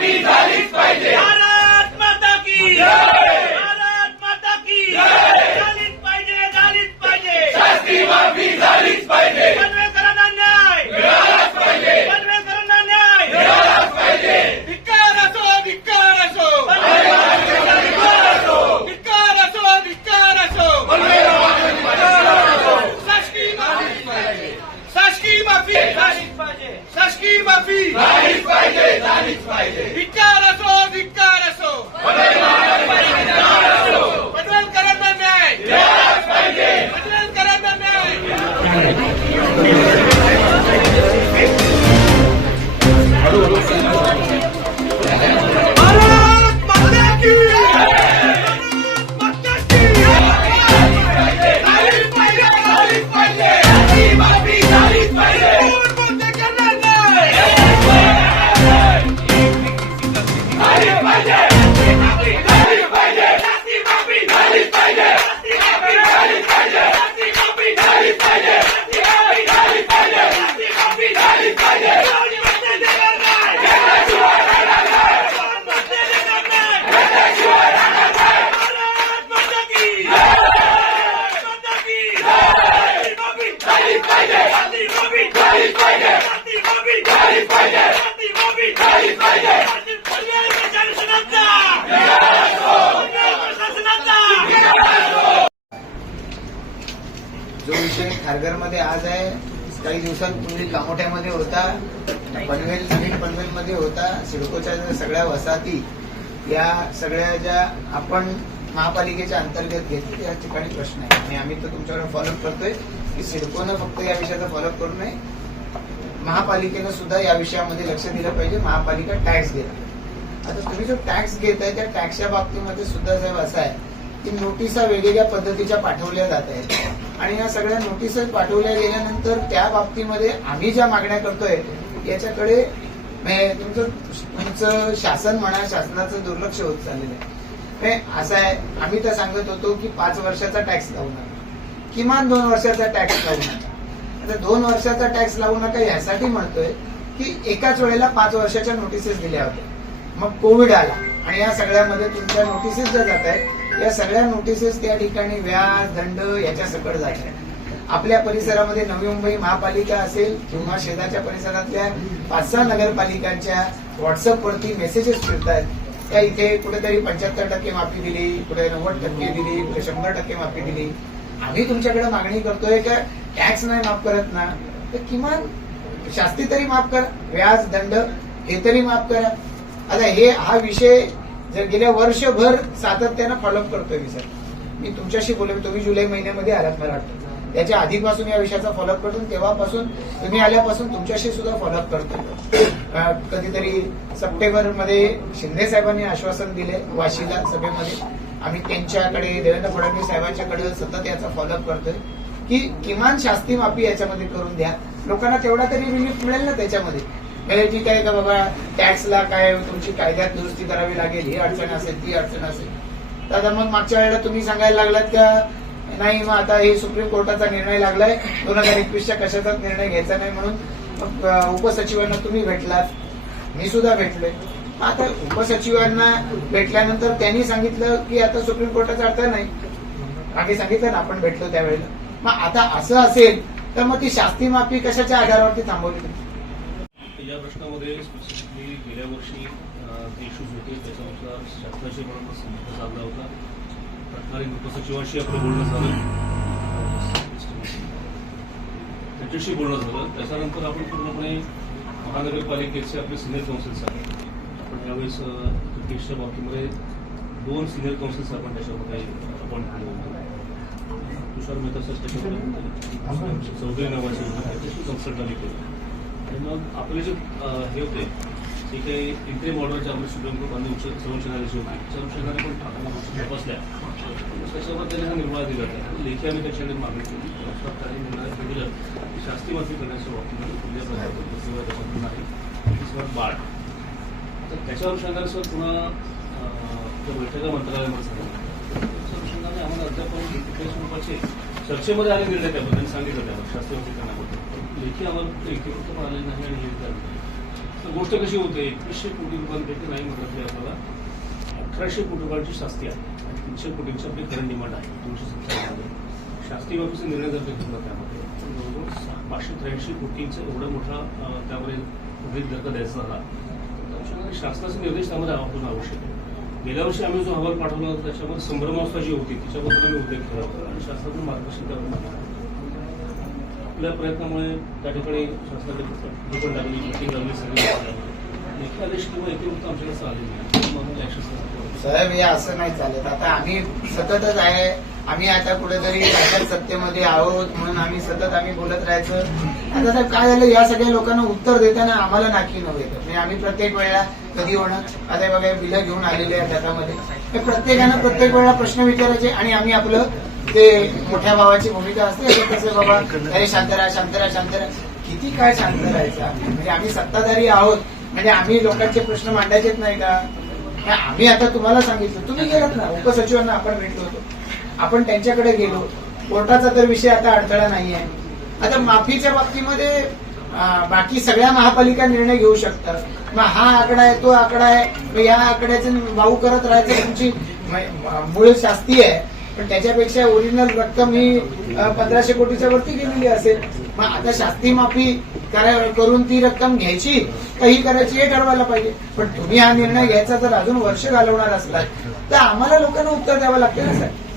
माफी झालीच पाहिजे. भारत माता की भारत माता की झालीच पाहिजे झालीच पाहिजे. शास्ती माफी झालीच पाहिजे. पनवेलकरांना न्याय. मिळालाच पाहिजे. पनवेलकरांना न्याय. मिळालाच पाहिजे. धिक्कार असो धिक्कार असो. धिक्कार असो धिक्कार असो. शासकीय माफी. शासकीय माफी. झालीच पाहिजे शासकीय माफी. झालीच पाहिजे. झालीच धिक्कार असो धिक्कार असो. पनवेलकरांना न्याय. पाहिजे पनवेलकरांना न्याय. खारघरमध्ये आज आहे. काही दिवसांपूर्वी कामोठ्यामध्ये होता. पनवेल नवीन पनवेलमध्ये होता. सिडकोच्या सगळ्या वसाहती या सगळ्या ज्या आपण महापालिकेच्या अंतर्गत घेतली या ठिकाणी प्रश्न आहे. आणि आम्ही तर तुमच्याकडे फॉलोअप करतोय. की सिडकोनं फक्त या विषयाचा फॉलोअप करू नये. महापालिकेनं सुद्धा या विषयामध्ये लक्ष दिलं पाहिजे. महापालिका टॅक्स घेत आता तुम्ही जो टॅक्स घेत आहे त्या टॅक्सच्या बाबतीमध्ये सुद्धा साहेब असं आहे की नोटिसा वेगवेगळ्या पद्धतीच्या पाठवल्या जात आहेत. आणि या सगळ्या नोटीसेस पाठवल्या गेल्यानंतर त्या बाबतीमध्ये आम्ही ज्या मागण्या करतोय याच्याकडे तुमचं तुमचं शासन म्हणा शासनाचं दुर्लक्ष होत चाललेलं आहे. असं आहे आम्ही तर सांगत होतो की पाच वर्षाचा टॅक्स लावू नका. किमान दोन वर्षाचा टॅक्स लावू नका. आता दोन वर्षाचा टॅक्स लावू नका यासाठी म्हणतोय की एकाच वेळेला पाच वर्षाच्या नोटिसेस दिल्या होत्या. मग कोविड आला आणि या सगळ्यामध्ये तुमच्या नोटिसेस ज्या जात आहेत या सगळ्या नोटिसेस त्या ठिकाणी व्याज दंड याच्या सकट जात आपल्या परिसरामध्ये नवी मुंबई महापालिका असेल किंवा शेजारच्या परिसरातल्या पाच सहा नगरपालिकांच्या व्हॉट्सअपवरती मेसेजेस फिरतात त्या इथे कुठेतरी पंच्याहत्तर टक्के माफी दिली कुठे नव्वद टक्के दिली कुठे शंभर टक्के माफी दिली. आम्ही तुमच्याकडे मागणी करतोय का? टॅक्स नाही माफ करत ना? तर किमान शास्ती तरी माफ करा. व्याज दंड हे तरी माफ करा. आता हे हा विषय जर गेल्या वर्षभर सातत्यानं फॉलोअप करतोय मी सर मी तुमच्याशी बोललो तुम्ही जुलै महिन्यामध्ये आलात मला वाटतं. त्याच्या आधीपासून या विषयाचा फॉलोअप करतो तेव्हापासून तुम्ही आल्यापासून तुमच्याशी सुद्धा फॉलोअप करतोय. कधीतरी सप्टेंबरमध्ये शिंदे साहेबांनी आश्वासन दिले वाशीला सभेमध्ये. आम्ही त्यांच्याकडे देवेंद्र फडणवीस साहेबांच्याकडे सतत याचा फॉलोअप करतोय. की किमान शास्ती माफी याच्यामध्ये करून द्या. लोकांना तेवढा तरी रिलीफ मिळेल ना त्याच्यामध्ये. म्हणजे ठीक आहे का बाबा टॅक्सला काय तुमची कायद्यात दुरुस्ती करावी लागेल ही अडचण असेल ती अडचण असेल. तर आता मग मागच्या वेळेला तुम्ही सांगायला लागलात का नाही मग आता हे सुप्रीम कोर्टाचा निर्णय लागलाय दोन हजार एकवीसच्या कशाचाच निर्णय घ्यायचा नाही म्हणून उपसचिवांना तुम्ही भेटलात. मी सुद्धा भेटलोय. आता उपसचिवांना भेटल्यानंतर त्यांनी सांगितलं की आता सुप्रीम कोर्टाचा अर्थ नाही. आम्ही सांगितलं ना आपण भेटलो त्यावेळेला. मग आता असं असेल तर मग ती शास्ती माफी कशाच्या आधारावरती थांबवली या प्रश्नामध्ये स्पेसिफिकली गेल्या वर्षी जे इश्यूज होते त्याच्यानुसार शासनाशी पण संपर्क साधला होता. तत्कालीन उपसचिवांशी आपलं बोलणं झालं. त्यांच्याशी बोलणं झालं. त्याच्यानंतर आपण पूर्णपणे महानगरपालिकेचे आपले सिनियर काउन्सिल्स आहेत. आपण यावेळेस क्रिकेटच्या बाबतीमध्ये दोन सिनियर काउन्सिल्स आपण त्याच्यामध्ये अपॉइंट केले होते. तुषार मेहता सर त्याच्यामध्ये चौधरी नावाचे होते. त्याच्याशी कन्सल्ट आम्ही केलं. मग आपले जे हे होते जे काही इंट्री मॉडलचे आपले सुप्रीम कोर्ट आणि उच्च सर्वोच्च न्यायालयाचे होते त्या पण आपण गोष्टी तपासल्या त्यांनी हा निर्णय दिला होता. लेखी आम्ही त्याच्याकडे मागणी केली. सरकारने निर्णय दिलं. की शास्ती माफी करण्याच्या बाबतीमध्ये कुठल्या प्रकारचं प्रतिभा त्याच्यातून नाही बाळ. तर त्याच्या अनुषंगाने सर पुन्हा बैठका मंत्रालयामध्ये सांगितलं त्याच्या अनुषंगाने आम्हाला अद्याप कुठल्याही स्वरूपाचे चर्चेमध्ये आले निर्णय त्याबद्दल सांगितलं त्यावर शास्त्रीय ठिकाणाबद्दल लेखी आम्हाला एकीकृत आले नाही आणि हे झालं. तर गोष्ट कशी होते एकवीसशे कोटी रुपयांपैकी नाही म्हटलं तरी आपल्याला अठराशे कोटी रुपयांची शास्ती आहे आणि तीनशे कोटींची आपली करंट डिमांड आहे. दोनशे सत्तावन्नमध्ये शास्त्री बाबतीचा निर्णय जर घेतला त्यामध्ये जवळजवळ पाचशे त्र्याऐंशी कोटींचा एवढा मोठा त्यामध्ये उद्योग जर द्यायचा झाला. तर त्याच्यामध्ये शासनाचे निर्देश त्यामध्ये आपण आवश्यक आहे. गेल्या वर्षी आम्ही जो अहवाल पाठवला होता त्याच्यामध्ये संभ्रमावस्था जी होती तिच्याबद्दल आम्ही उल्लेख केला होता. आणि शासनाचं मार्गदर्शन करावं आपल्या प्रयत्नामुळे त्या ठिकाणी शासनाने पण लागली मिटिंग लागली सगळी लागली. किंवा एकही वृत्त आमच्याकडे आले नाही. साहेब हे असं नाही चालत. आता आम्ही सततच आहे. आम्ही आता कुठेतरी सत्तेमध्ये आहोत म्हणून आम्ही सतत आम्ही बोलत राहायचं. आता साहेब काय झालं? या सगळ्या लोकांना उत्तर देताना आम्हाला नाकी नव्हे म्हणजे आम्ही प्रत्येक वेळेला कधी होणार? आता बघा बिलं घेऊन आलेले आहेत हातामध्ये हे प्रत्येकानं प्रत्येक वेळेला प्रश्न विचारायचे आणि आम्ही आपलं ते मोठ्या भावाची भूमिका असते. कसं बाबा? अरे शांत राहा शांत राहा शांत राहा. किती काय शांत राहायचं म्हणजे आम्ही सत्ताधारी आहोत. म्हणजे आम्ही लोकांचे प्रश्न मांडायचेच नाही का? आम्ही आता तुम्हाला सांगितलं. तुम्ही गेलात ना? उपसचिवांना आपण भेटलो होतो. आपण त्यांच्याकडे गेलो. कोर्टाचा तर विषय आता अडथळा नाही आहे आता माफीच्या बाबतीमध्ये बाकी सगळ्या महापालिका निर्णय घेऊ शकतात. मग हा आकडा आहे तो आकडा आहे. मग या आकड्याचे भाऊ करत राहायचं तुमची मूळ शास्ती आहे. पण त्याच्यापेक्षा ओरिजिनल रक्कम ही पंधराशे कोटीच्या वरती गेलेली असेल. मग आता शास्ती माफी करून ती रक्कम घ्यायची का ही करायची हे ठरवायला पाहिजे. पण तुम्ही हा निर्णय घ्यायचा जर अजून वर्ष घालवणार असलात तर आम्हाला लोकांना उत्तर द्यावं लागतं ना साहेब.